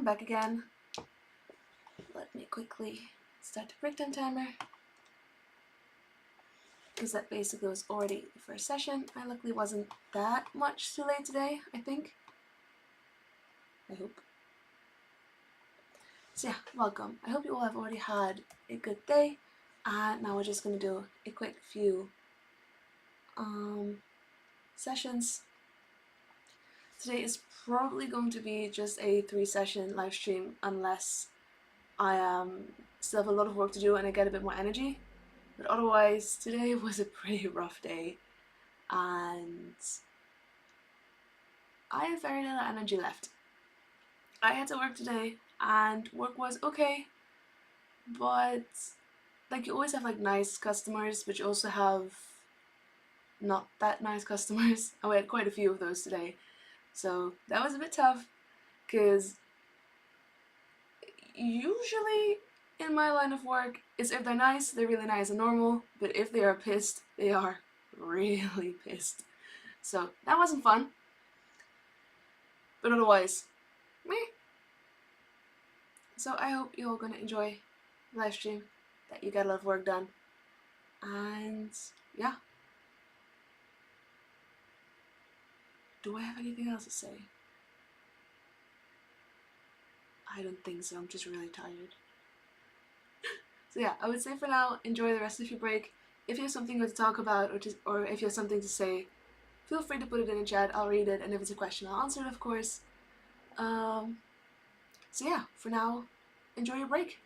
I'm back again. Let me quickly start the break time timer, because that basically was already the first session. I luckily wasn't that much too late today, I think. I hope. So yeah, welcome. I hope you all have already had a good day, and now we're just going to do a quick few sessions. Today is probably going to be just a 3-session live stream unless I still have a lot of work to do and I get a bit more energy. But otherwise, today was a pretty rough day and I have very little energy left. I had to work today and work was okay, but like you always have like nice customers, but you also have not that nice customers. We had quite a few of those today. So that was a bit tough because usually in my line of work is if they're nice, they're really nice and normal, but if they are pissed, they are really pissed. So that wasn't fun. But otherwise, meh. So I hope you're all gonna enjoy the live stream, that you get a lot of work done. And yeah. Do I have anything else to say? I don't think so, I'm just really tired. So yeah, I would say for now, enjoy the rest of your break. If you have something good to talk about or if you have something to say, feel free to put it in the chat, I'll read it, and if it's a question, I'll answer it, of course. So yeah, for now, enjoy your break.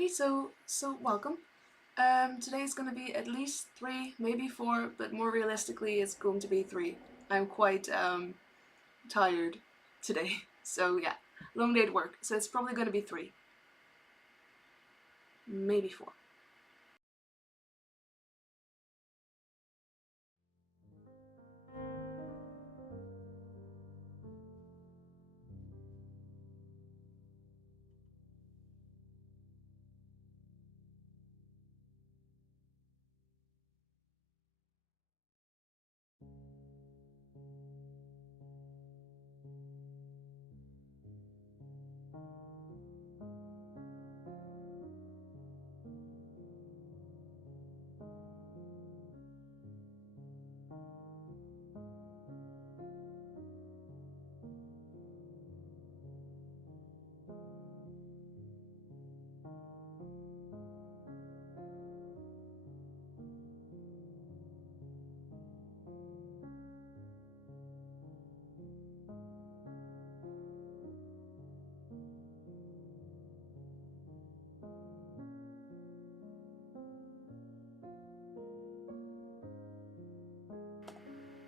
Hey, so welcome. Today's gonna be at least three, maybe four, but more realistically, it's going to be three. I'm quite tired today, so yeah, long day at work. So it's probably gonna be three, maybe four.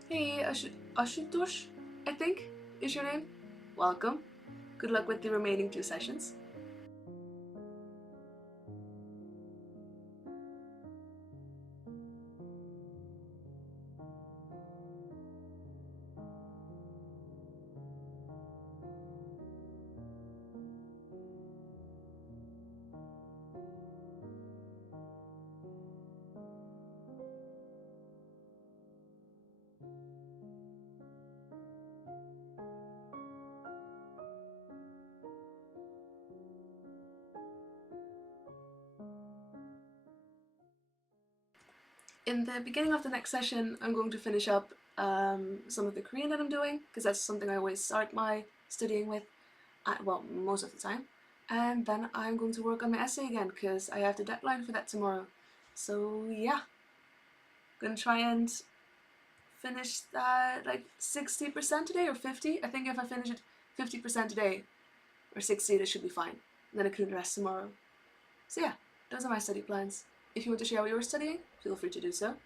Hey, Ashutosh, I think is your name. Welcome. Good luck with the remaining two sessions. In the beginning of the next session, I'm going to finish up some of the Korean that I'm doing, because that's something I always start my studying with, well, most of the time. And then I'm going to work on my essay again, because I have the deadline for that tomorrow. So yeah, gonna try and finish that like 60% today or 50. I think if I finish it 50% today or 60, that should be fine. And then I can rest tomorrow. So yeah, those are my study plans. If you want to share what you're studying, feel free to do so.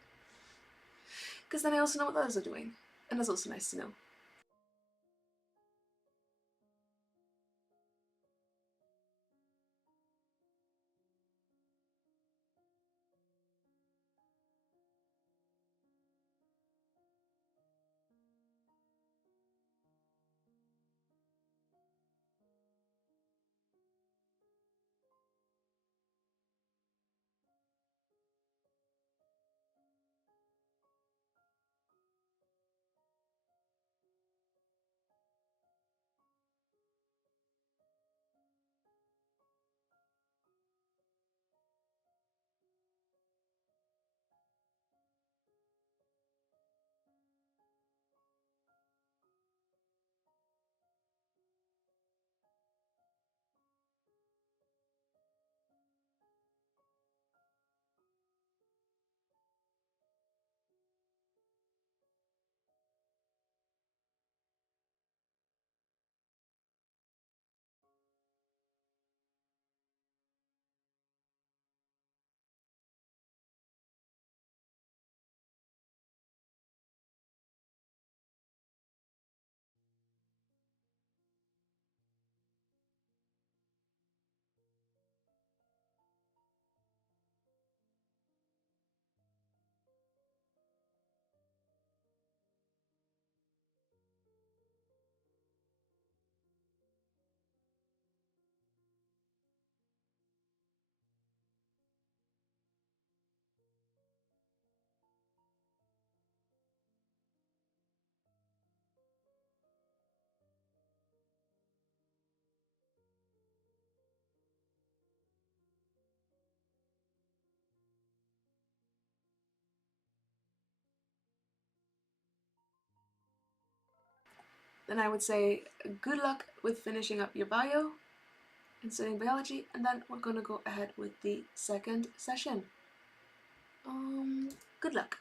Because then I also know what others are doing. And that's also nice to know. Then I would say good luck with finishing up your bio and studying biology, and then we're gonna go ahead with the second session. Good luck.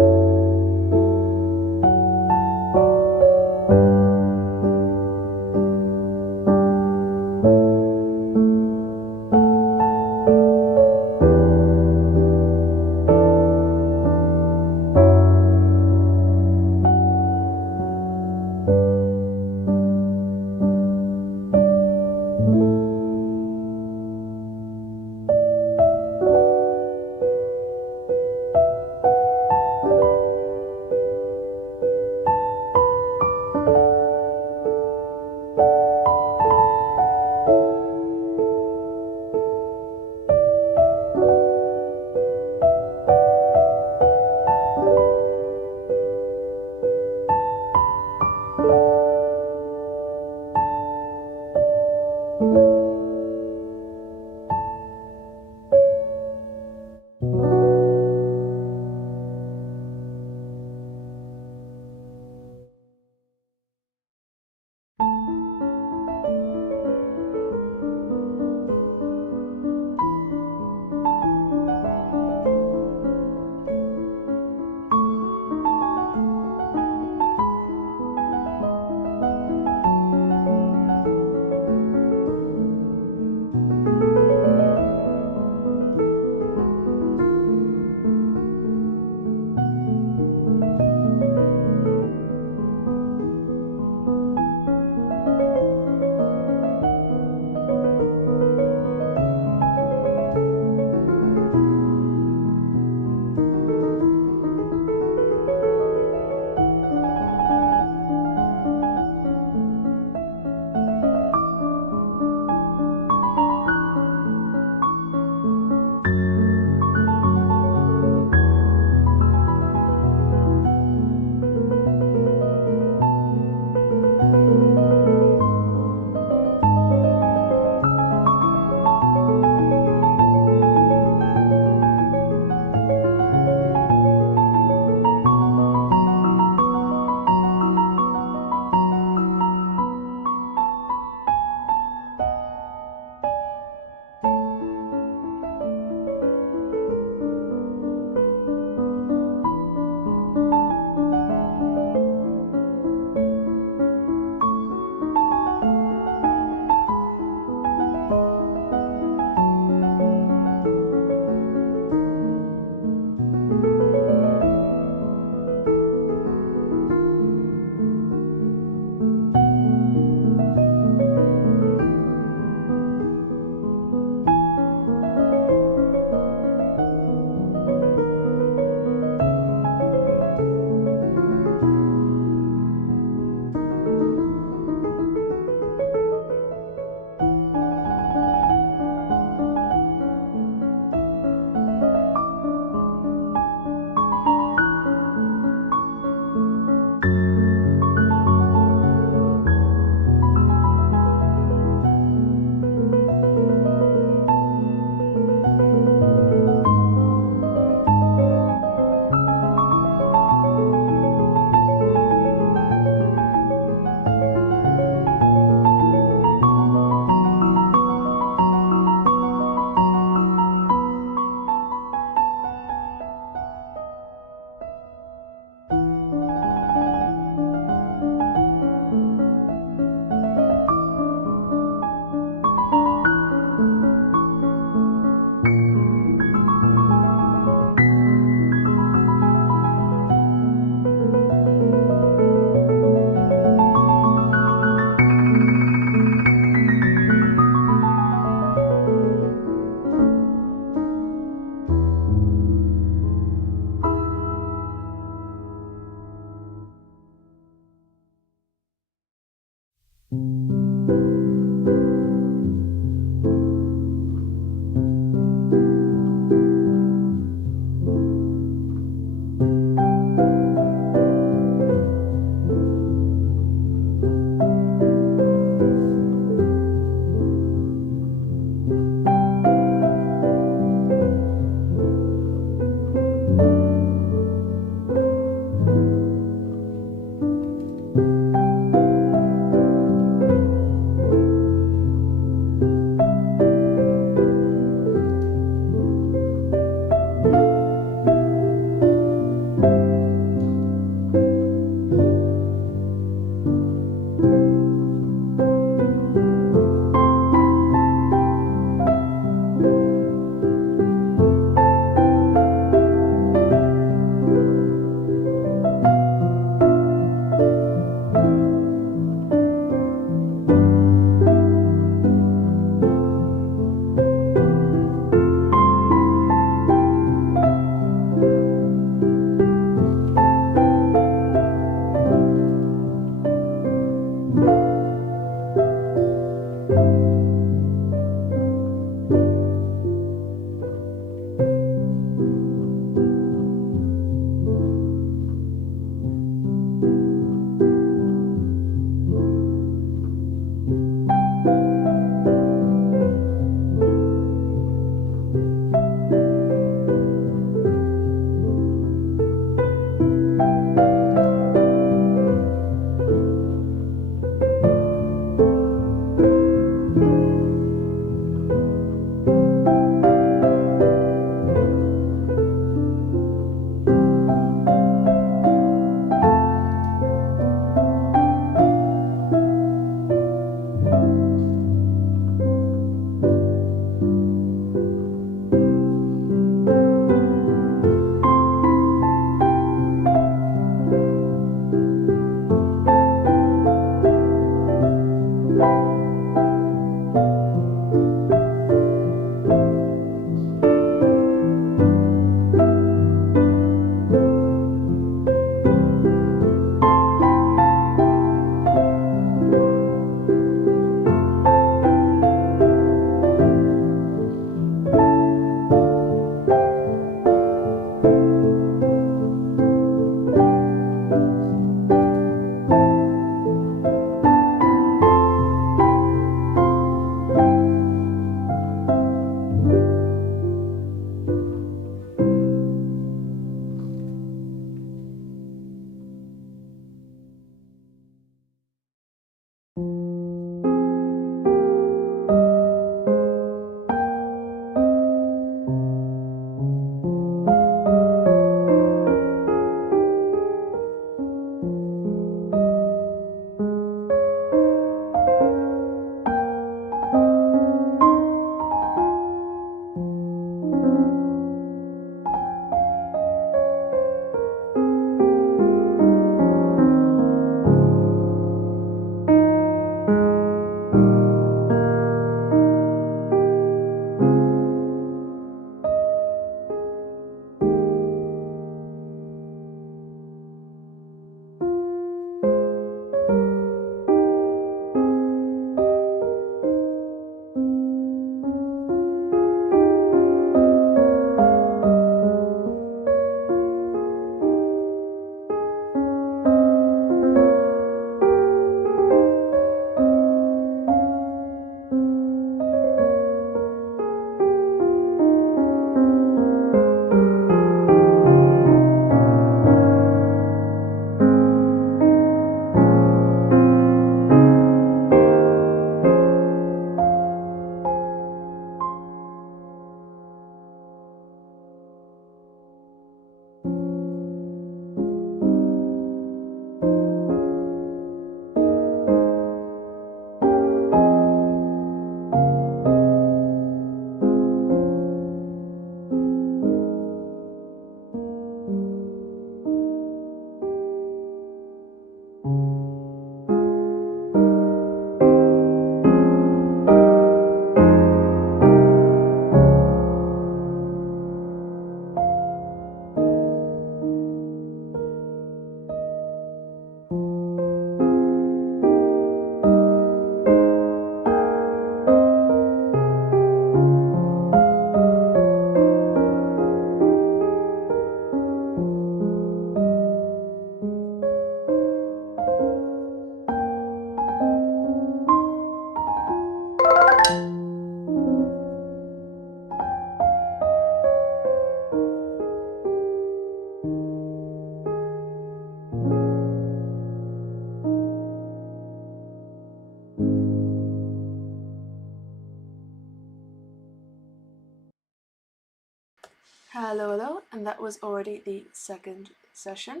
that was already the second session.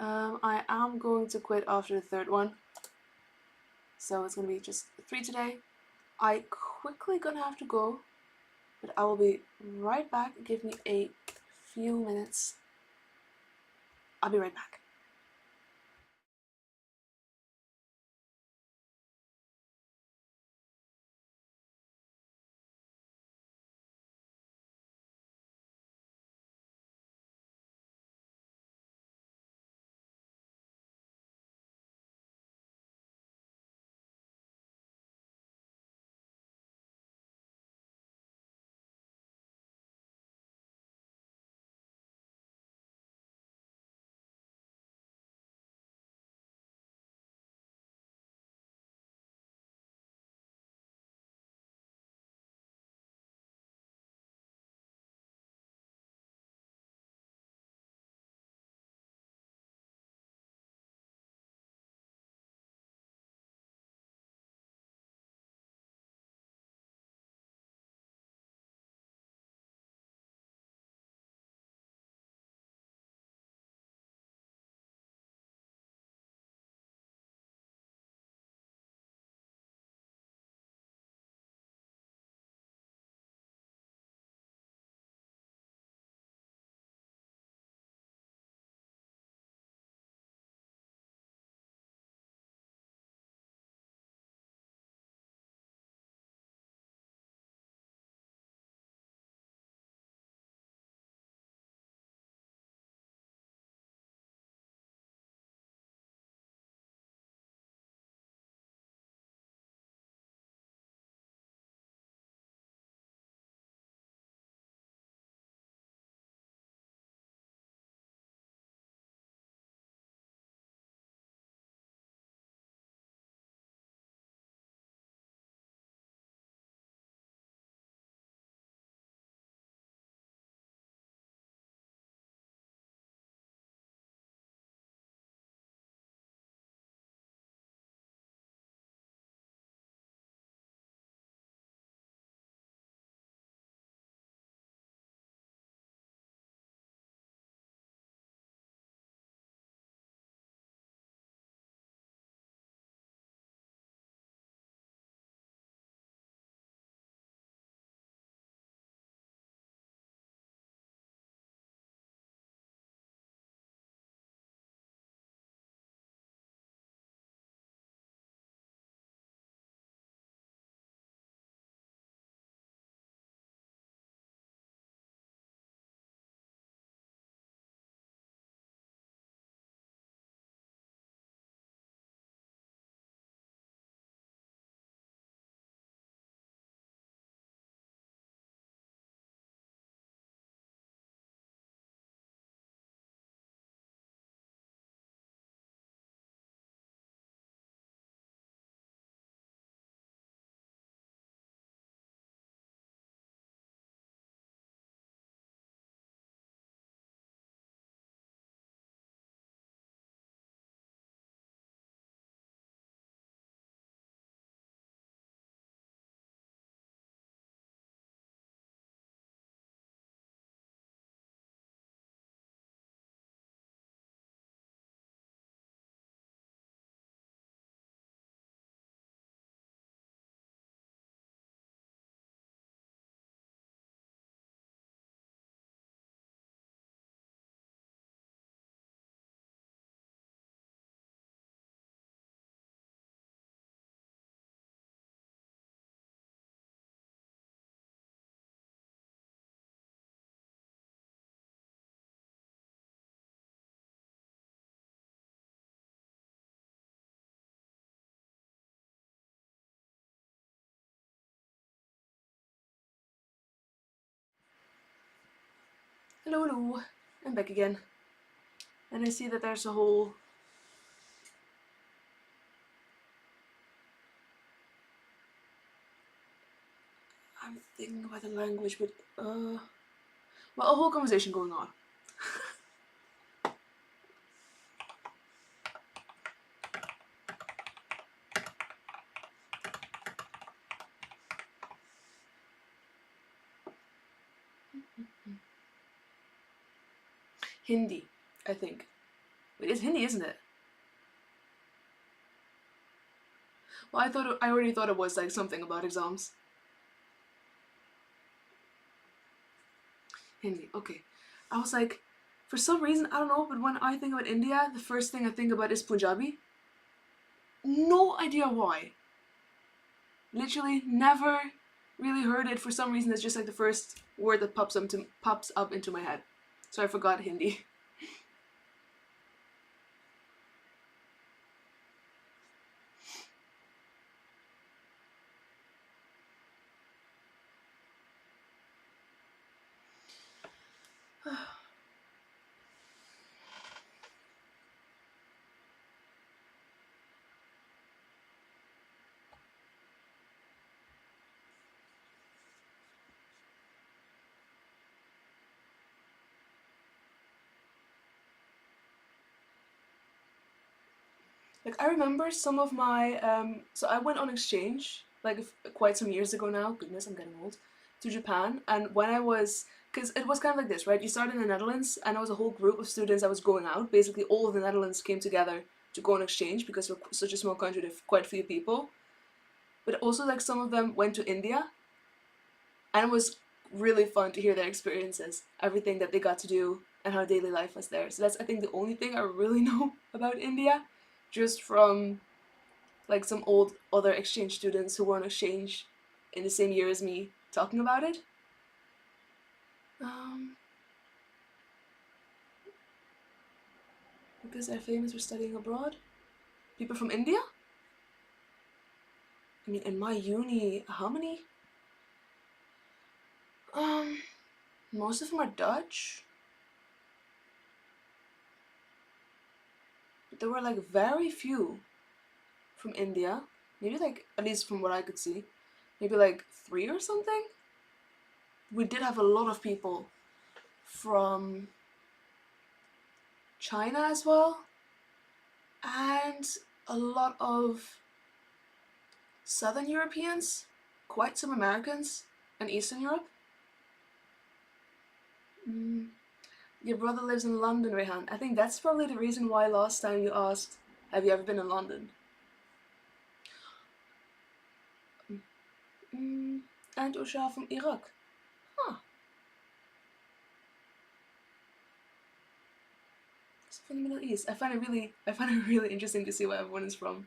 I am going to quit after the third one, so it's going to be just 3 today. I quickly gonna have to go, but I will be right back. Give me a few minutes. I'll be right back. Hello, hello. I'm back again. And I see that there's a whole I'm thinking about the language, but well, a whole conversation going on. Hindi, I think. Wait, it's Hindi, isn't it? Well, I already thought it was like something about exams. Hindi, okay. I was like, for some reason, I don't know, but when I think about India, the first thing I think about is Punjabi. No idea why. Literally never really heard it. For some reason, it's just like the first word that pops up into my head. So I forgot Hindi. Like I remember some of my so I went on exchange like quite some years ago now. Goodness, I'm getting old. To Japan, and when I was because it was kind of like this, right? You started in the Netherlands, and I was a whole group of students that was going out. Basically, all of the Netherlands came together to go on exchange because we're such a small country with quite few people. But also, like some of them went to India, and it was really fun to hear their experiences, everything that they got to do, and how daily life was there. So that's I think the only thing I really know about India, just from like some old other exchange students who were on exchange in the same year as me talking about it. Um, because they're famous for studying abroad. People from India? I mean, in my uni, how many? Um, most of them are Dutch. But there were like very few from India. Maybe like, at least from what I could see, maybe like three or something. We did have a lot of people from China as well, and a lot of Southern Europeans, quite some Americans, and Eastern Europe. Mm. Your brother lives in London, Rehan. I think that's probably the reason why last time you asked, have you ever been in London? Mm. And Usha from Iraq. Huh. So from the Middle East. I find it really interesting to see where everyone is from.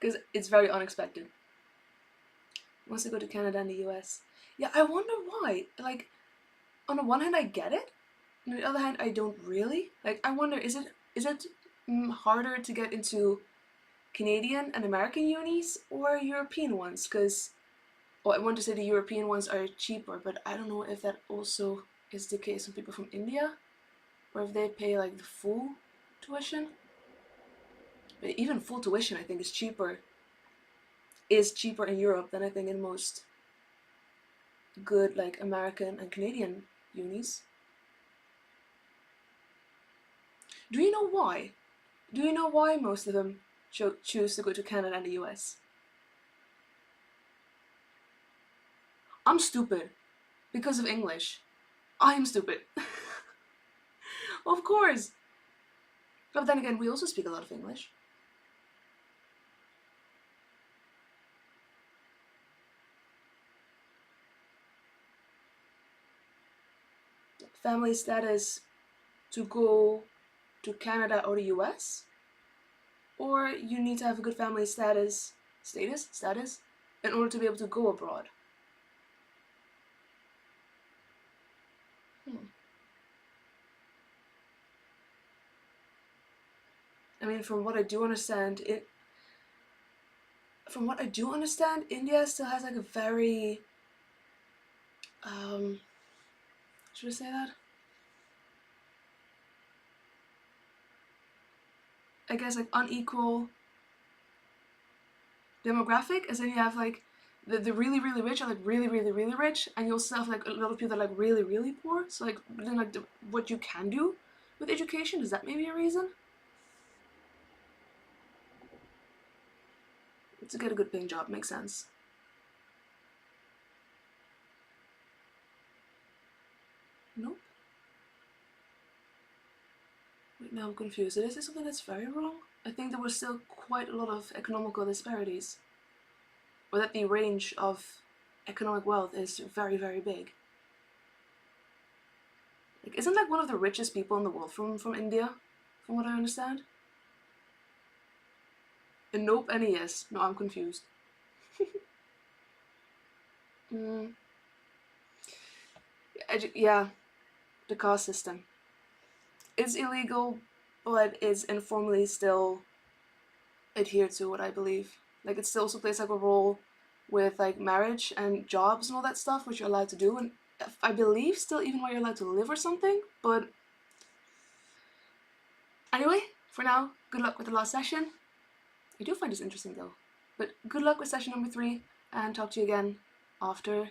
Because it's very unexpected. Wants to go to Canada and the US. Yeah, I wonder why. Like, on the one hand, I get it. On the other hand, I don't really. Like, I wonder, is it harder to get into Canadian and American unis or European ones? Because, well, I want to say the European ones are cheaper, but I don't know if that also is the case with people from India, or if they pay like the full tuition. But even full tuition, I think, is cheaper in Europe than I think in most good like American and Canadian unis. Do you know why? Do you know why most of them choose to go to Canada and the US? I'm stupid. Because of English. I'm stupid. Of course. But then again, we also speak a lot of English. Family status to go to Canada or the US? Or you need to have a good family status in order to be able to go abroad. Hmm. I mean, from what I do understand, India still has like a very should I say that? I guess like unequal demographic, as in you have like the really really rich are like really really really rich, and you also have like a lot of people that are like really really poor. So like then like what you can do with education, is that maybe a reason? To get a good paying job makes sense. Nope. Wait, now I'm confused. Did I say something that's very wrong? I think there was still quite a lot of economical disparities. Or that the range of economic wealth is very, very big. Like, isn't like one of the richest people in the world from India, from what I understand? And nope, and a yes. No, I'm confused. Mm, yeah, the caste system. It's illegal, but it's informally still adhered to, what I believe. Like, it still also plays like a role with like marriage and jobs and all that stuff, which you're allowed to do, and I believe still even while you're allowed to live or something. But anyway, for now, good luck with the last session. I do find this interesting though. But good luck with session number 3, and talk to you again after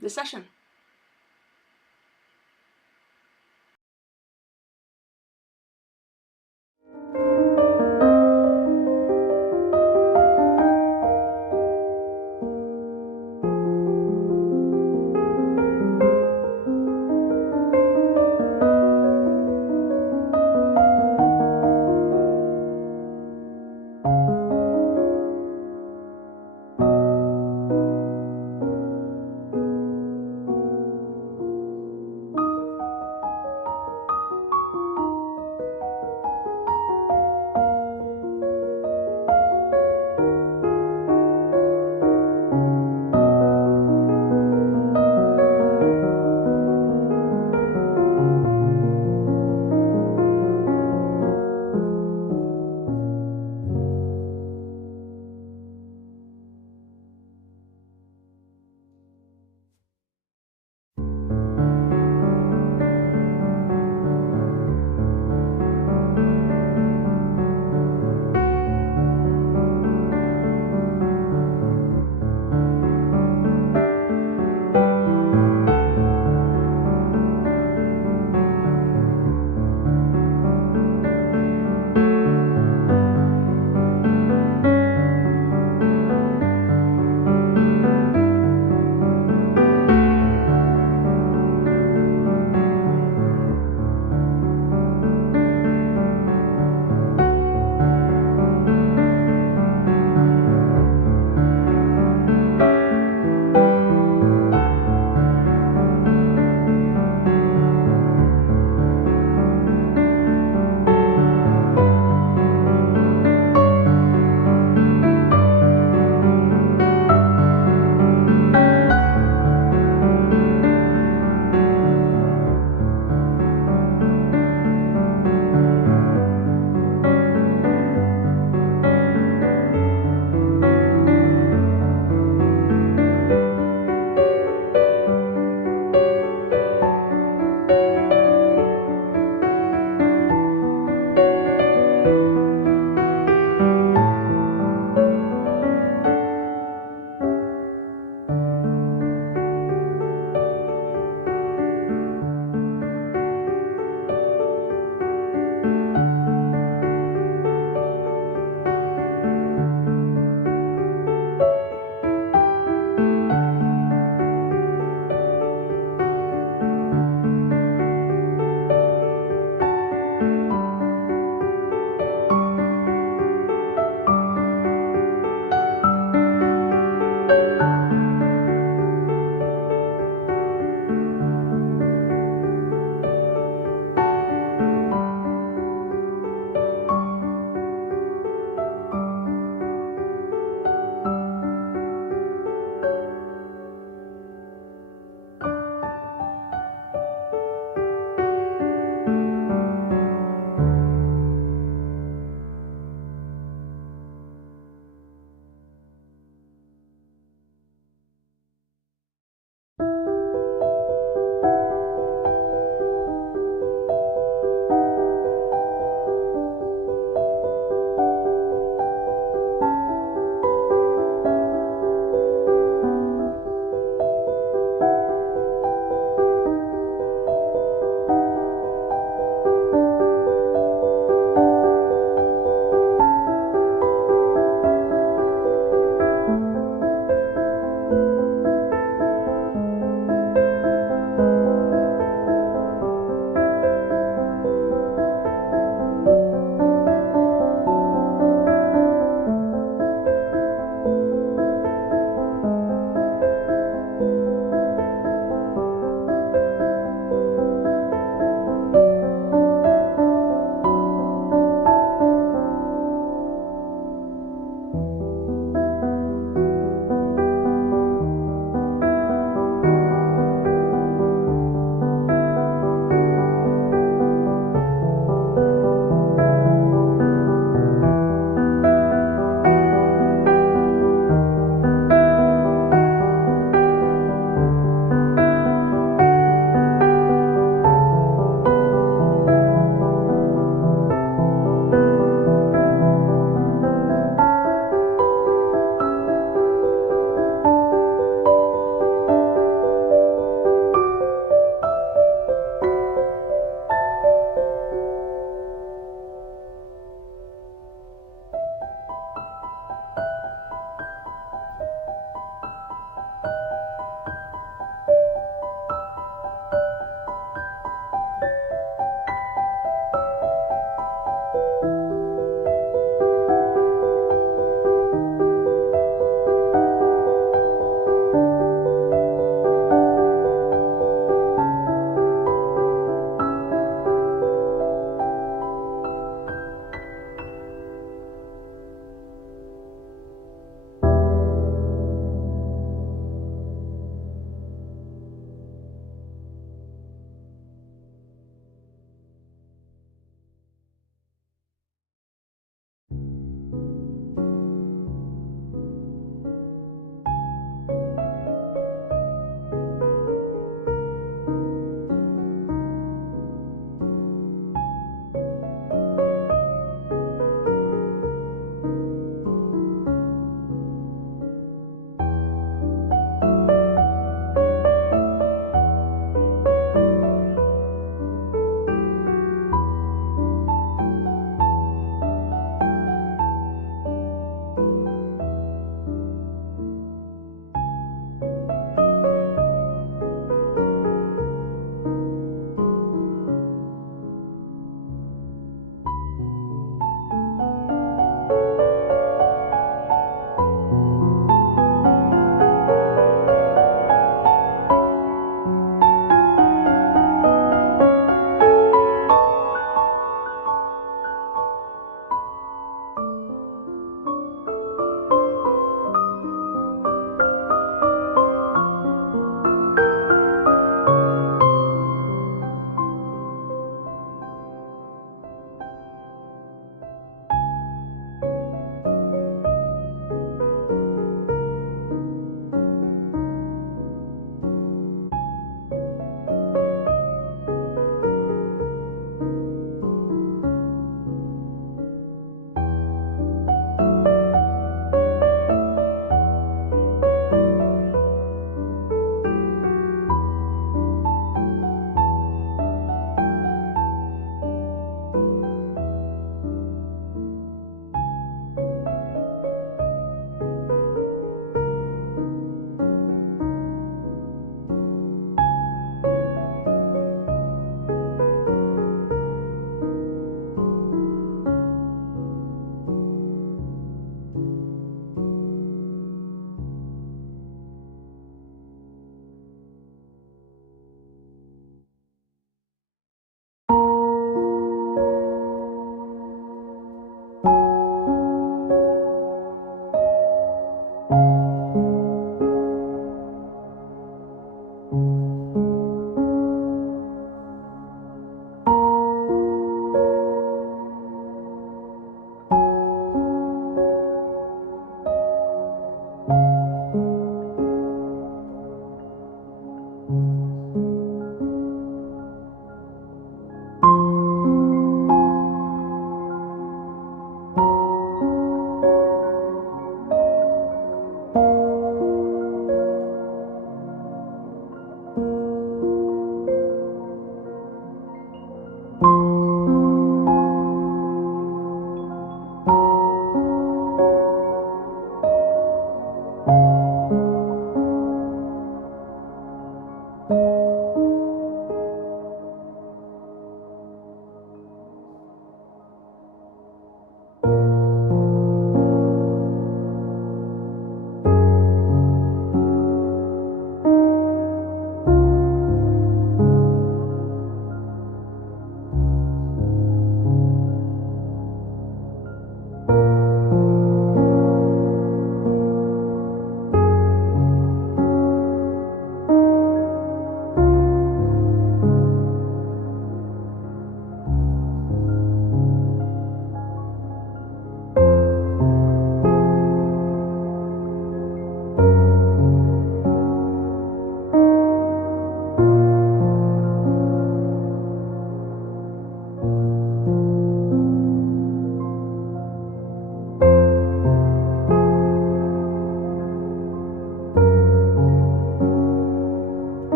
this session.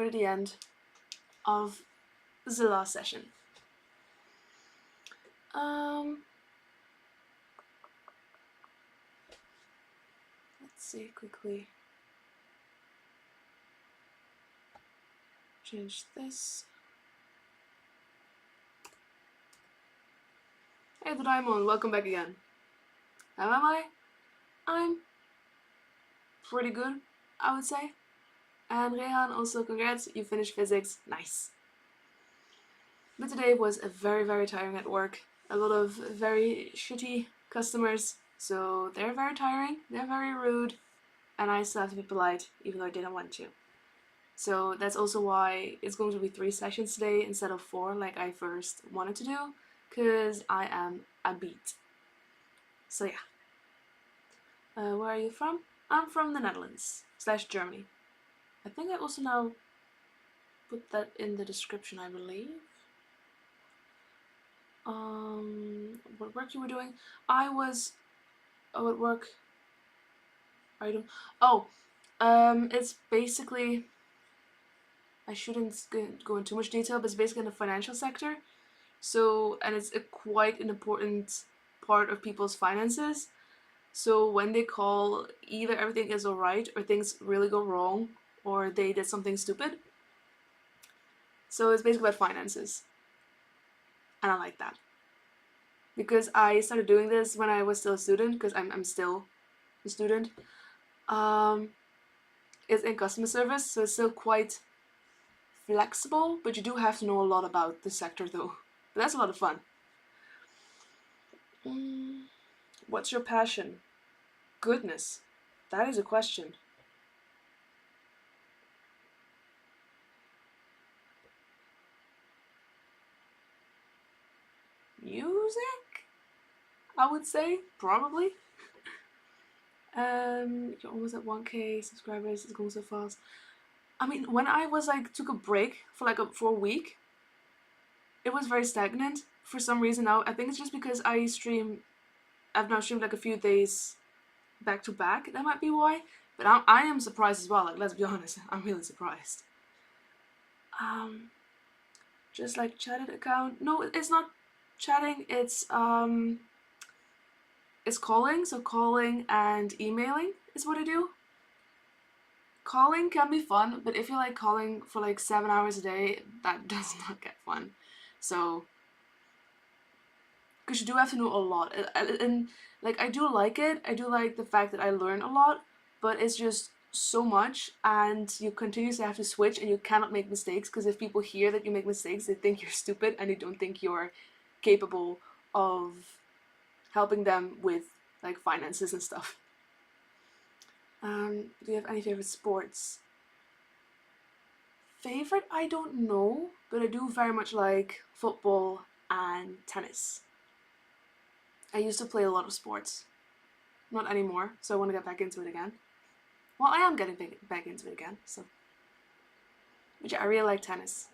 already the end of the last session. Let's see quickly. Change this. Hey Doraemon, welcome back again. How am I? I'm pretty good, I would say. And Rehan, also congrats, you finished physics. Nice. But today was a very, very tiring at work. A lot of very shitty customers. So they're very tiring, they're very rude, and I still have to be polite, even though I didn't want to. So that's also why it's going to be 3 sessions today instead of 4 like I first wanted to do, because I am a beat. So yeah. Where are you from? I'm from the Netherlands / Germany. I think I also now put that in the description, I believe. What work you were doing? I was... Oh, what work are you doing? Oh, it's basically... I shouldn't go into too much detail, but it's basically in the financial sector. So, and it's quite an important part of people's finances. So when they call, either everything is alright or things really go wrong or they did something stupid. So it's basically about finances. And I like that. Because I started doing this when I was still a student, because I'm still a student. It's in customer service, so it's still quite flexible, but you do have to know a lot about the sector though. But that's a lot of fun. What's your passion? Goodness, that is a question. Music? I would say, probably. You're almost at 1K subscribers, it's going so fast. I mean, when I was took a break for for a week, it was very stagnant for some reason now. I think it's just because I've now streamed a few days back to back. That might be why. But I am surprised as well. Let's be honest, I'm really surprised. Just chatted account. No, it's not chatting. It's calling. So calling and emailing is what I do. Calling can be fun, but if you like calling for 7 hours a day, that does not get fun. So, because you do have to know a lot, and I do like it. I do like the fact that I learn a lot, but it's just so much, and you continuously have to switch, and you cannot make mistakes. Because if people hear that you make mistakes, they think you're stupid, and they don't think you're capable of helping them with finances and stuff. Do you have any favorite sports? Favorite? I don't know, but I do very much like football and tennis. I used to play a lot of sports. Not anymore, so I want to get back into it again. Well, I am getting back into it again, so. But yeah, I really like tennis.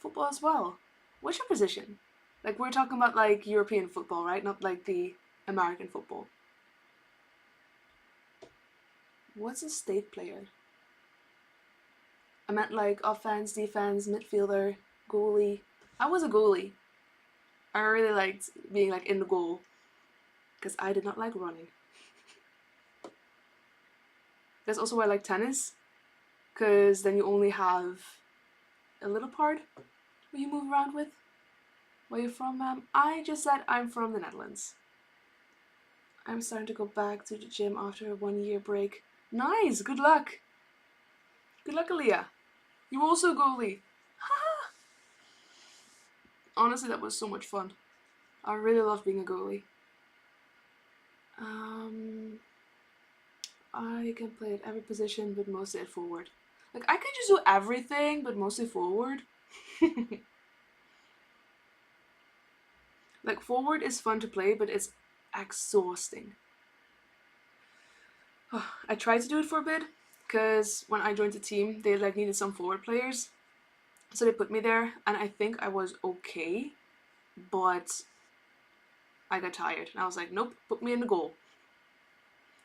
Football as well. What's your position? We're talking about European football, right? Not the American football. What's a state player? I meant offense, defense, midfielder, goalie. I was a goalie. I really liked being in the goal, because I did not like running. That's also why I like tennis, because then you only have a little part where you move around with. Where you're from, ma'am? I just said I'm from the Netherlands. I'm starting to go back to the gym after a 1-year break. Nice! Good luck! Good luck, Aaliyah. You also goalie. Honestly, that was so much fun. I really love being a goalie. I can play at every position, but mostly at forward. I can just do everything, but mostly forward. Forward is fun to play, but it's exhausting. I tried to do it for a bit, because when I joined the team, they needed some forward players. So they put me there, and I think I was okay, but I got tired. And I was like, nope, put me in the goal.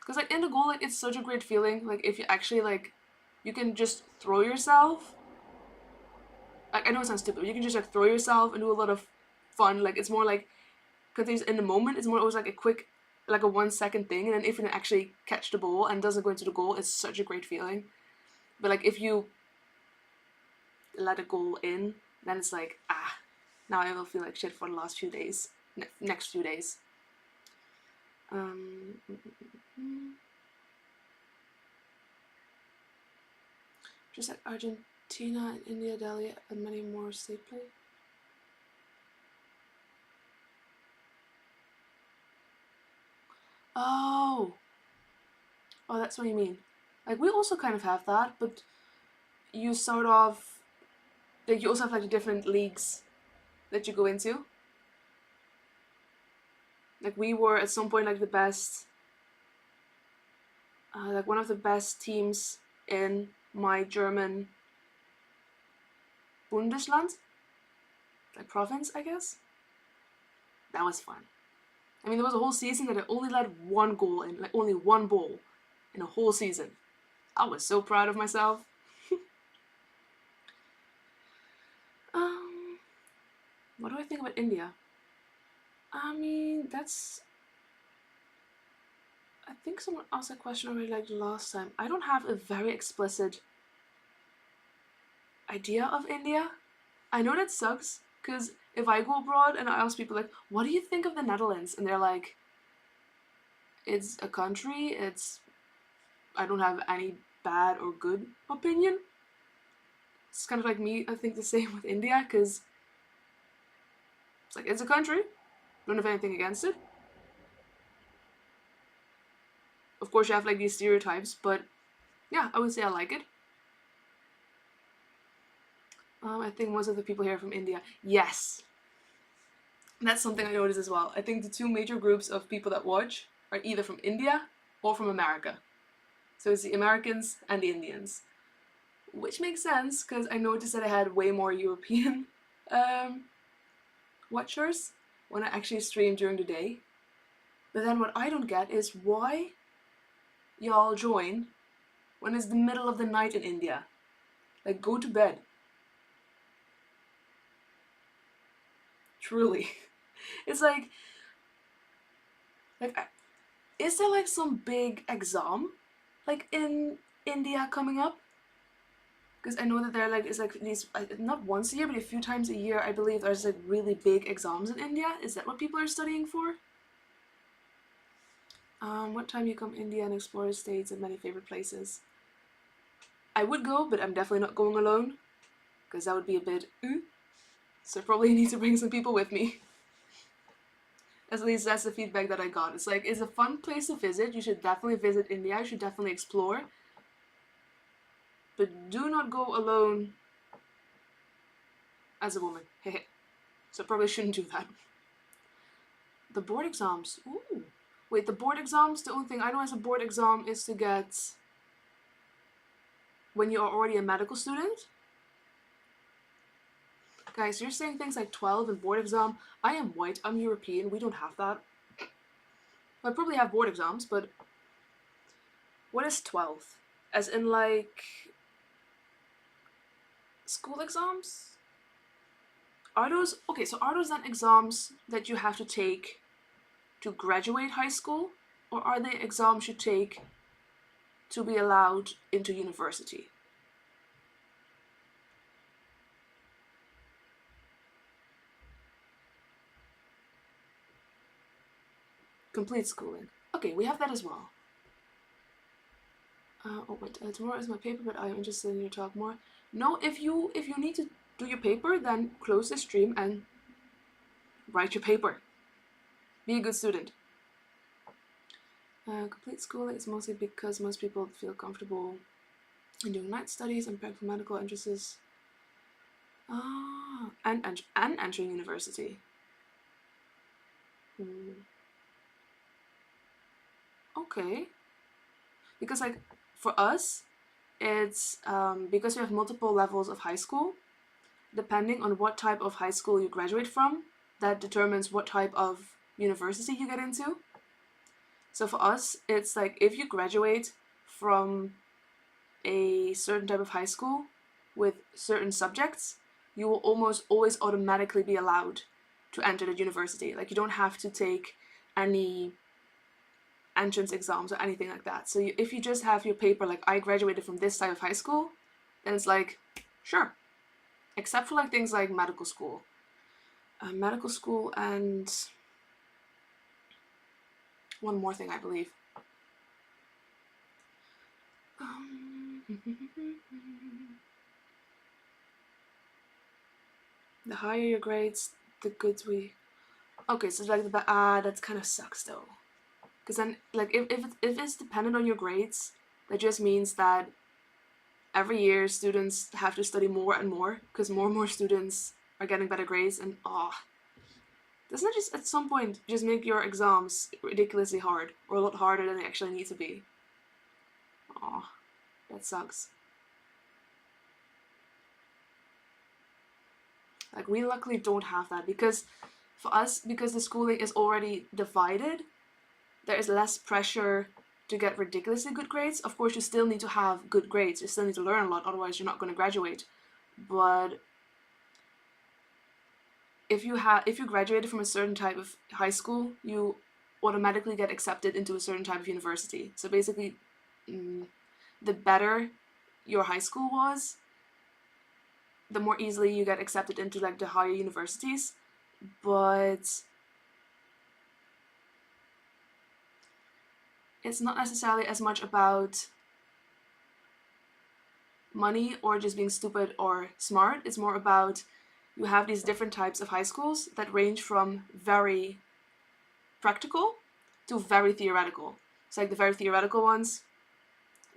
Because in the goal, it's such a great feeling. If you actually you can just throw yourself. Like, I know it sounds stupid, but you can just like throw yourself and do a lot of fun. Like, it's more like, because in the moment, it's more always like a quick, like a 1 second thing, and then if you can actually catch the ball and it doesn't go into the goal, it's such a great feeling. But like if you let a goal in, then it's like, now I will feel like shit for the last few days, next few days. Just like Argentina and India, Delhi, and many more safely. Oh, that's what you mean. Like, we also kind of have that, but you sort of, like, you also have like the different leagues that you go into. Like, we were at some point like the best, like one of the best teams in my German Bundesland, like province, I guess. That was fun. I mean, there was a whole season that I only let one goal in, like only one ball in a whole season. I was so proud of myself. What do I think about India? I mean, I think someone asked that question already like last time. I don't have a very explicit idea of India. I know that sucks, because if I go abroad and I ask people like, what do you think of the Netherlands? And they're like, it's a country, I don't have any bad or good opinion. It's kind of like me, I think the same with India, because it's like, it's a country, don't have anything against it. Of course you have like these stereotypes, but yeah, I would say I like it. I think most of the people here are from India. Yes. That's something I noticed as well. I think the two major groups of people that watch are either from India or from America. So it's the Americans and the Indians. Which makes sense, because I noticed that I had way more European watchers when I actually stream during the day. But then what I don't get is why y'all join when it's the middle of the night in India. Like, go to bed. Truly. It's like, is there like some big exam, like in India coming up? Because I know that there it's like these, not once a year, but a few times a year, I believe there's like really big exams in India. Is that what people are studying for? What time you come India and explore the states and many favorite places? I would go, but I'm definitely not going alone, because that would be a bit, so I probably need to bring some people with me. At least that's the feedback that I got. It's like, it's a fun place to visit. You should definitely visit India. You should definitely explore. But do not go alone as a woman. So I probably shouldn't do that. The board exams. Ooh. Wait, the board exams, the only thing I know as a board exam is to get when you are already a medical student. Guys, you're saying things like 12 and board exam. I am white, I'm European, we don't have that. I probably have board exams, but what is 12? As in like school exams? Are those then exams that you have to take to graduate high school? Or are they exams you take to be allowed into university? Complete schooling. Okay, we have that as well. Tomorrow is my paper, but I'm interested in your talk more. No, if you need to do your paper, then close the stream and write your paper. Be a good student. Complete schooling is mostly because most people feel comfortable in doing night studies and practical medical interests. And entering university. Okay. Because like for us, it's because we have multiple levels of high school. Depending on what type of high school you graduate from, that determines what type of university you get into. So for us, it's like if you graduate from a certain type of high school with certain subjects, you will almost always automatically be allowed to enter the university. Like, you don't have to take any entrance exams or anything like that. So if you just have your paper like, I graduated from this type of high school, then it's like, sure. Except for like things like medical school. Medical school and one more thing, I believe. The higher your grades, the good we... Okay, so like that kind of sucks though. Because then, like, if it's dependent on your grades, that just means that every year students have to study more and more because more and more students are getting better grades, and doesn't it just at some point just make your exams ridiculously hard, or a lot harder than they actually need to be? That sucks. Like, we luckily don't have that, because for us, because the schooling is already divided, there is less pressure to get ridiculously good grades. Of course, you still need to have good grades. You still need to learn a lot, otherwise you're not going to graduate. But if you graduated from a certain type of high school, you automatically get accepted into a certain type of university. So basically, the better your high school was, the more easily you get accepted into like the higher universities. But it's not necessarily as much about money or just being stupid or smart. It's more about, you have these different types of high schools that range from very practical to very theoretical. So like the very theoretical ones,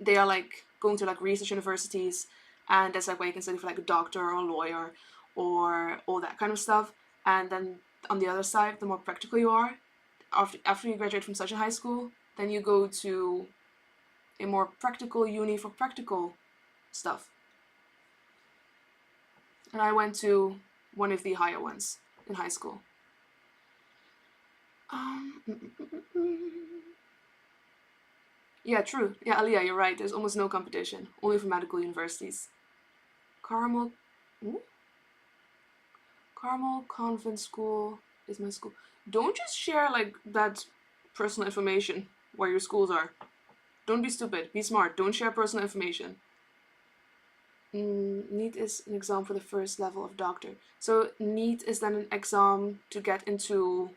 they are like going to like research universities, and that's like where you can study for like a doctor or a lawyer or all that kind of stuff. And then on the other side, the more practical you are, after you graduate from such a high school, then you go to a more practical uni for practical stuff. And I went to one of the higher ones in high school. Yeah, true. Yeah, Aliyah, you're right. There's almost no competition. Only for medical universities. Carmel Convent School is my school. Don't just share like that personal information where your schools are. Don't be stupid. Be smart. Don't share personal information. NEET is an exam for the first level of doctor. So NEET is then an exam to get into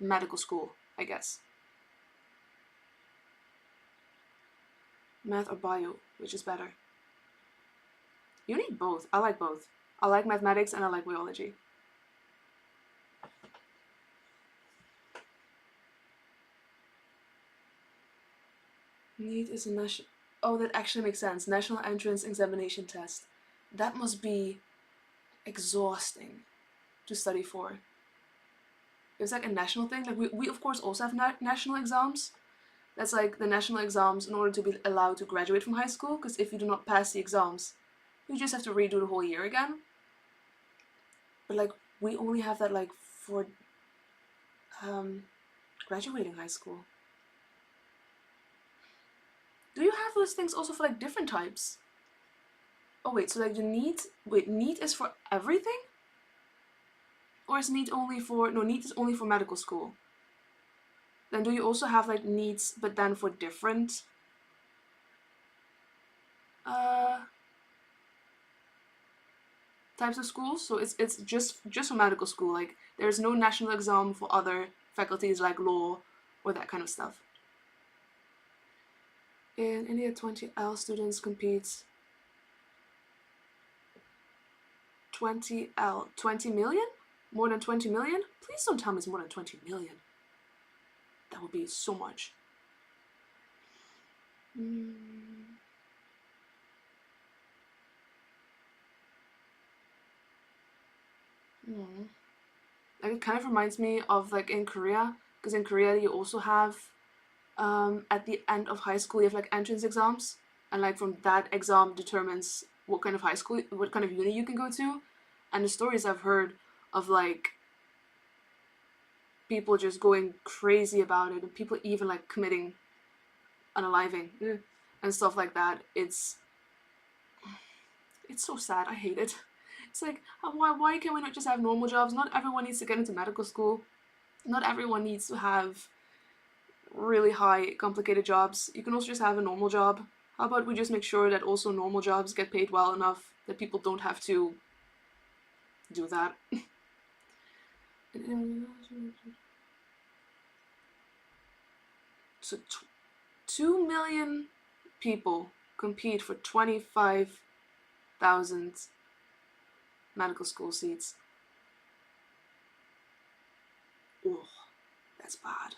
medical school, I guess. Math or bio, which is better? You need both. I like both. I like mathematics and I like biology. NEET is a national... Oh, that actually makes sense. National Entrance Examination Test. That must be exhausting to study for. It's like a national thing. Like we of course also have national exams. That's like the national exams in order to be allowed to graduate from high school, because if you do not pass the exams, you just have to redo the whole year again. But like, we only have that like for graduating high school. Do you have those things also for like different types? Oh wait, so like the NEET, NEET is for everything? Or is NEET only for... No, NEET is only for medical school. Then do you also have like NEETs, but then for different types of schools? So it's just for medical school. Like, there's no national exam for other faculties like law or that kind of stuff. In India, 20L students compete. 20L, 20 million? More than 20 million? Please don't tell me it's more than 20 million. That would be so much. Like, it kind of reminds me of like in Korea, because in Korea you also have at the end of high school you have like entrance exams, and like from that exam determines what kind of high school, what kind of uni you can go to. And the stories I've heard of like people just going crazy about it, and people even like committing unaliving. and stuff like that. It's so sad. I hate it. It's like, why can we not just have normal jobs? Not everyone needs to get into medical school. Not everyone needs to have really high, complicated jobs. You can also just have a normal job. How about we just make sure that also normal jobs get paid well enough that people don't have to do that? So 2 million people compete for 25,000 medical school seats. Oh, that's bad.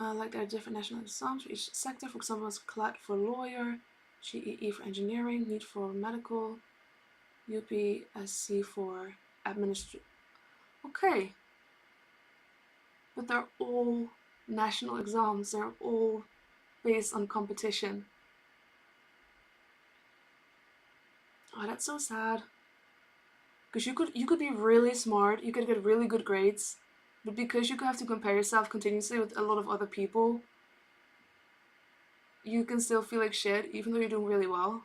Like there are different national exams for each sector. For example, CLAT for lawyer, GEE for engineering, NEET for medical, UPSC for administration. Okay. But they're all national exams. They're all based on competition. Oh, that's so sad. Because you could be really smart, you could get really good grades, but because you have to compare yourself continuously with a lot of other people, you can still feel like shit even though you're doing really well.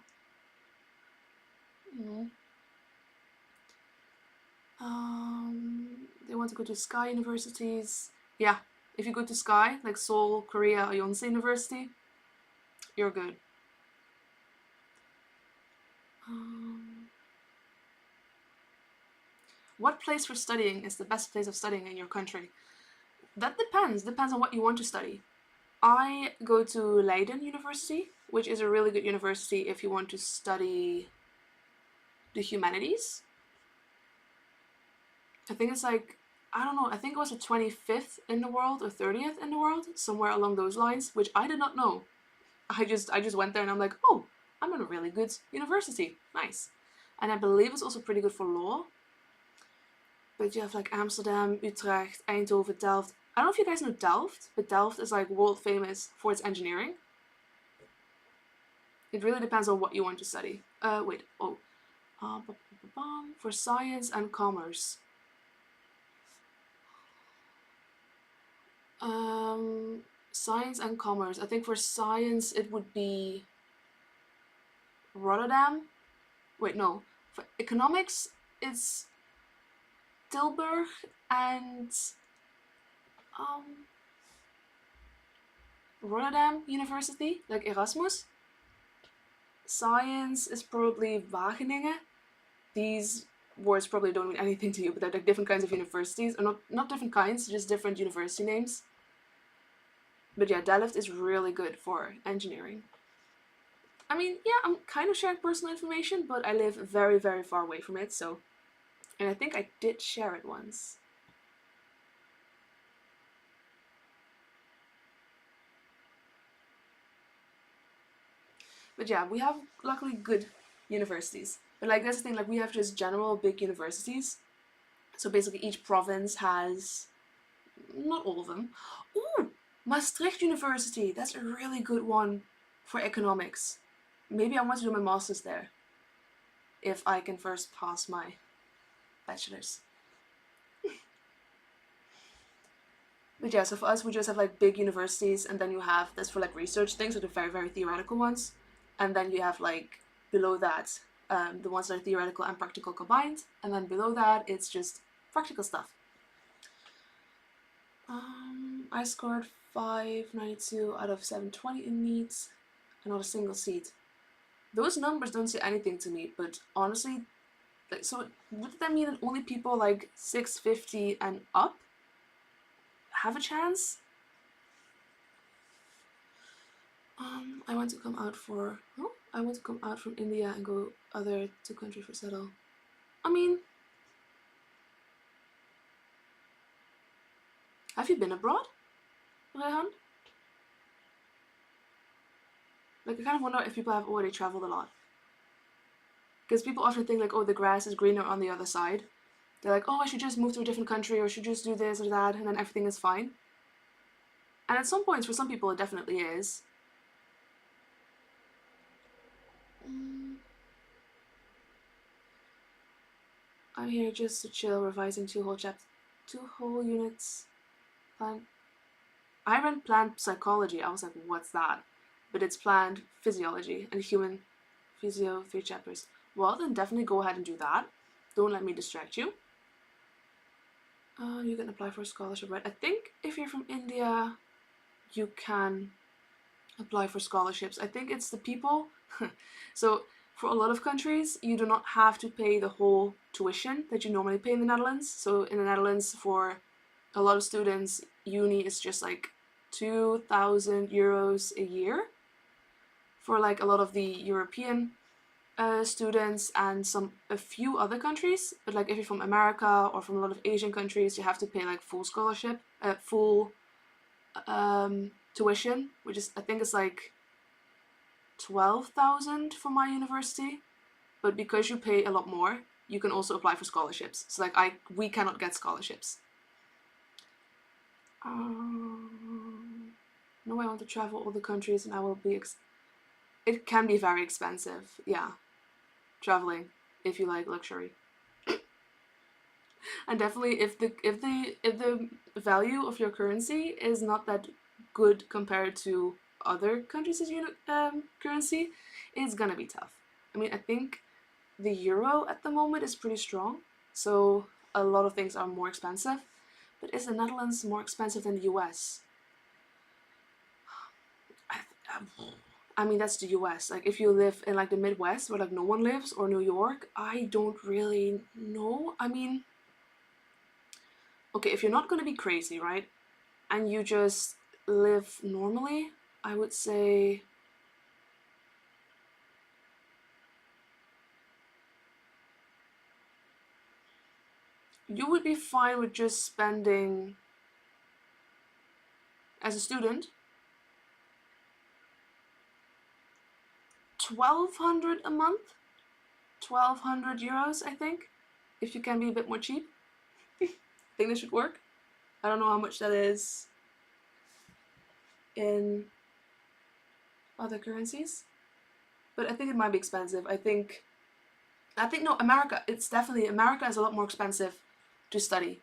They want to go to Sky universities. Yeah, if you go to Sky, like Seoul, Korea, or Yonsei University, you're good. What place for studying is the best place of studying in your country? That depends on what you want to study. I go to Leiden University, which is a really good university if you want to study the humanities. I think it's like, I don't know, I think it was the 25th in the world or 30th in the world, somewhere along those lines, which I did not know. I just went there and I'm like, oh, I'm in a really good university. Nice. And I believe it's also pretty good for law. But you have like Amsterdam, Utrecht, Eindhoven, Delft. I don't know if you guys know Delft, but Delft is like world famous for its engineering. It really depends on what you want to study. For science and commerce. Science and commerce. I think for science it would be Rotterdam. Wait, no. For economics, it's Tilburg and Rotterdam University, like Erasmus. Science is probably Wageningen. These words probably don't mean anything to you, but they're like different kinds of universities, or not different kinds, just different university names. But yeah, Delft is really good for engineering. I mean, yeah, I'm kind of sharing personal information, but I live very, very far away from it, so... And I think I did share it once. But yeah, we have luckily good universities. But like that's the thing, like we have just general big universities. So basically each province has, not all of them. Ooh, Maastricht University. That's a really good one for economics. Maybe I want to do my master's there. If I can first pass my bachelor's. But yeah, so for us we just have like big universities, and then you have this for like research things, so the very, very theoretical ones. And then you have like below that the ones that are theoretical and practical combined, and then below that it's just practical stuff. I scored 592 out of 720 in NEET, and not a single seat. Those numbers don't say anything to me, but honestly, like, so would that mean that only people like 650 and up have a chance? I want to come out from India and go other two countries for settle. I mean, have you been abroad, Rehan? Like, I kind of wonder if people have already traveled a lot. Because people often think like, oh, the grass is greener on the other side. They're like, oh, I should just move to a different country, or I should just do this or that, and then everything is fine. And at some points, for some people, it definitely is. I'm here just to chill, revising 2 whole units. I read plant psychology. I was like, what's that? but it's planned physiology and human physio 3 chapters. Well, then definitely go ahead and do that. Don't let me distract you. You can apply for a scholarship, right? I think if you're from India, you can apply for scholarships. I think it's the people. So for a lot of countries, you do not have to pay the whole tuition that you normally pay in the Netherlands. So in the Netherlands, for a lot of students, uni is just like 2,000 euros a year. For like a lot of the European students and a few other countries, but like if you're from America or from a lot of Asian countries, you have to pay like full scholarship, full tuition, which is I think it's like 12,000 for my university. But because you pay a lot more, you can also apply for scholarships. So like we cannot get scholarships. No, I want to travel all the countries, and I will be. It can be very expensive. Yeah, traveling if you like luxury. And definitely if the value of your currency is not that good compared to other countries' currency, it's gonna be tough. I mean, I think the euro at the moment is pretty strong, so a lot of things are more expensive. But is the Netherlands more expensive than the US? I mean, that's the US. Like, if you live in like the Midwest where like no one lives, or New York, I don't really know. I mean, okay, if you're not gonna be crazy, right, and you just live normally, I would say you would be fine with just spending, as a student, 1,200 a month, 1,200 euros, I think, if you can be a bit more cheap. I think this should work. I don't know how much that is in other currencies, but I think it might be expensive. I think no, America. America is a lot more expensive to study.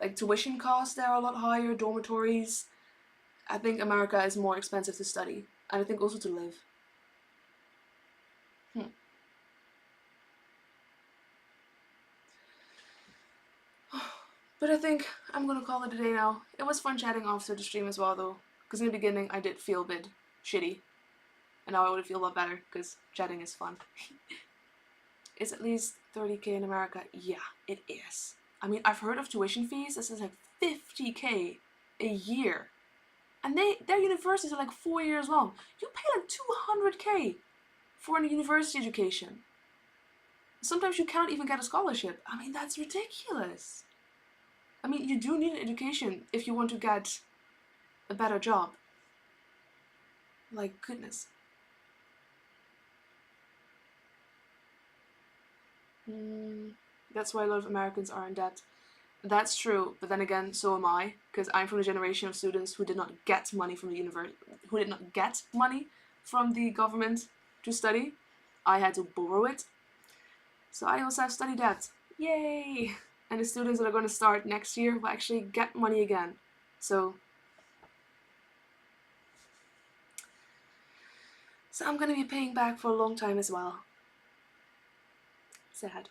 Like tuition costs there are a lot higher. Dormitories. I think America is more expensive to study, and I think also to live. But I think I'm gonna call it a day now. It was fun chatting after the stream as well, though, because in the beginning I did feel a bit shitty, and now I would feel a lot better because chatting is fun. It's at least 30k in America. Yeah, it is. I mean, I've heard of tuition fees. This is like 50k a year, and their universities are like 4 years long. You pay like 200k for a university education. Sometimes you cannot even get a scholarship. I mean, that's ridiculous. I mean, you do need an education if you want to get a better job. Like, goodness. That's why a lot of Americans are in debt. That's true, but then again, so am I, because I'm from the generation of students who did not get money from the university, who did not get money from the government to study. I had to borrow it. So I also have study debt. Yay! And the students that are going to start next year will actually get money again. So I'm going to be paying back for a long time as well. Sad.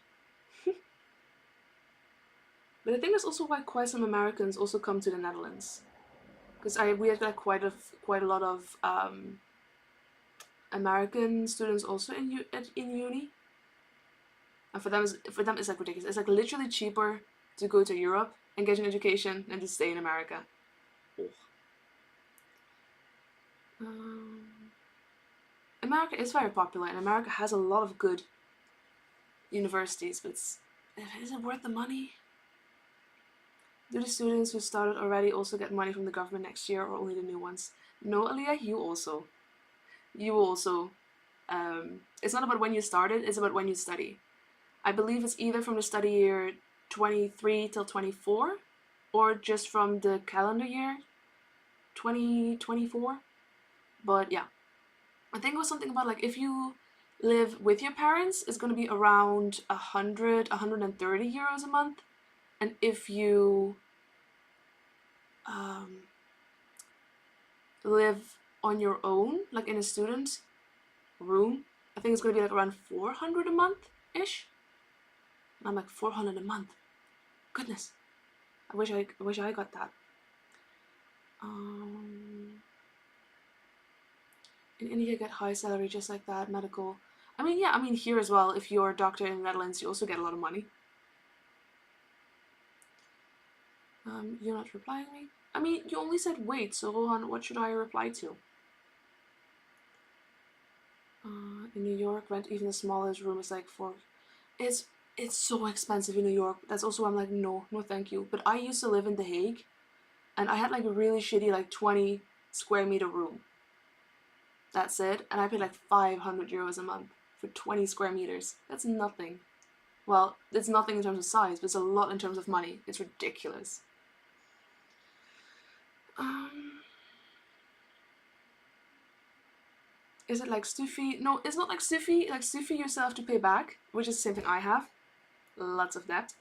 But I think that's also why quite some Americans also come to the Netherlands, because we had like quite a lot of American students also in uni, and for them it's like ridiculous. It's like literally cheaper to go to Europe and get an education than to stay in America. America is very popular, and America has a lot of good universities, but is it worth the money? Do the students who started already also get money from the government next year, or only the new ones? No, Aliyah, you also. It's not about when you started, it's about when you study. I believe it's either from the study year 23 till 24, or just from the calendar year 2024. But yeah, I think it was something about like if you live with your parents, it's going to be around 130 euros a month. And if you live on your own, like in a student room, I think it's going to be like around 400 a month-ish. And I'm like, 400 a month? Goodness. I wish I got that. In India, you get high salary just like that, medical. I mean, yeah, I mean, here as well, if you're a doctor in the Netherlands, you also get a lot of money. You're not replying me? I mean, you only said wait, so Rohan, what should I reply to? In New York, rent even the smallest room is like it's so expensive in New York. That's also why I'm like, no thank you. But I used to live in The Hague, and I had like a really shitty like 20 square meter room. That's it, and I paid like 500 euros a month for 20 square meters. That's nothing. Well, it's nothing in terms of size, but it's a lot in terms of money. It's ridiculous. Is it like Stuffy? No, it's not like Stuffy. Like Stuffy, you still have to pay back, which is the same thing I have. Lots of debt.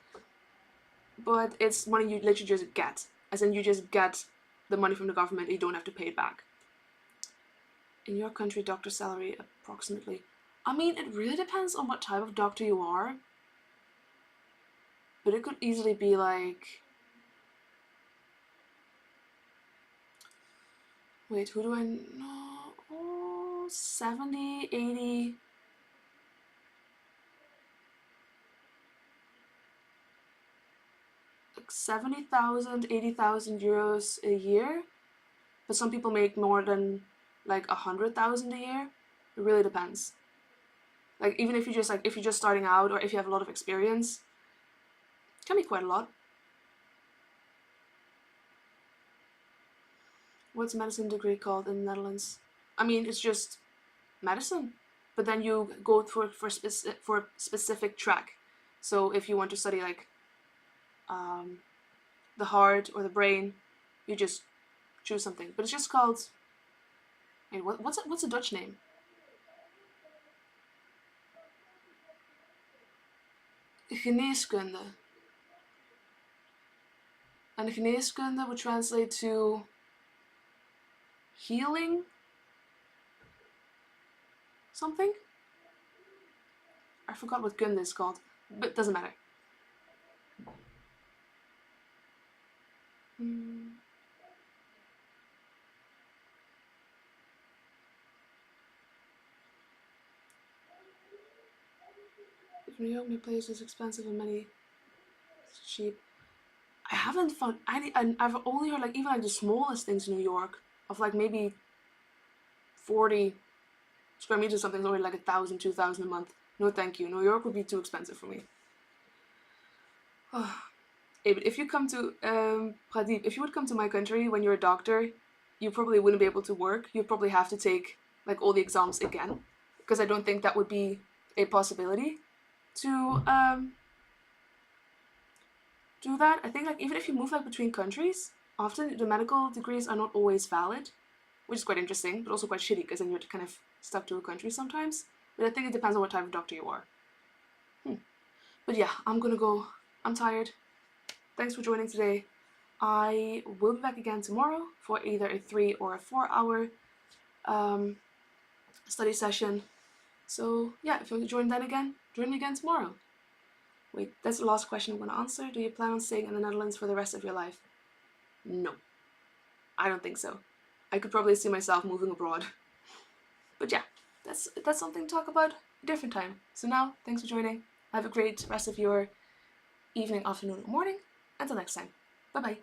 But it's money you literally just get. As in, you just get the money from the government, you don't have to pay it back. In your country, doctor salary approximately. I mean, it really depends on what type of doctor you are. But it could easily be like... Wait, who do I know? Oh, 70, 80... Like 70,000, 80,000 euros a year. But some people make more than like 100,000 a year. It really depends. Like even if you're just starting out, or if you have a lot of experience, it can be quite a lot. What's medicine degree called in the Netherlands? I mean, it's just medicine, but then you go for a specific track. So if you want to study like the heart or the brain, you just choose something. But it's just called... Wait, what's a Dutch name? Geneeskunde. And geneeskunde would translate to healing something? I forgot what kunde is called, but it doesn't matter. If New York, my place is expensive and many cheap. I haven't found any. I've only heard like even like the smallest things in New York of like maybe 40 square meters or something is already like 1,000, 2,000 a month. No, thank you. New York would be too expensive for me. Hey, but if you come to Pradeep, if you would come to my country when you're a doctor, you probably wouldn't be able to work. You'd probably have to take like all the exams again, because I don't think that would be a possibility to do that. I think like even if you move like between countries, often the medical degrees are not always valid, which is quite interesting, but also quite shitty because then you're kind of stuck to a country sometimes. But I think it depends on what type of doctor you are. But yeah, I'm gonna go. I'm tired. Thanks for joining today. I will be back again tomorrow for either a 3 or a 4 hour study session. So yeah, if you want to join me again tomorrow. Wait, that's the last question I'm going to answer. Do you plan on staying in the Netherlands for the rest of your life? No. I don't think so. I could probably see myself moving abroad. But yeah, that's something to talk about a different time. So now, thanks for joining. Have a great rest of your evening, afternoon, or morning. Until next time. Bye-bye.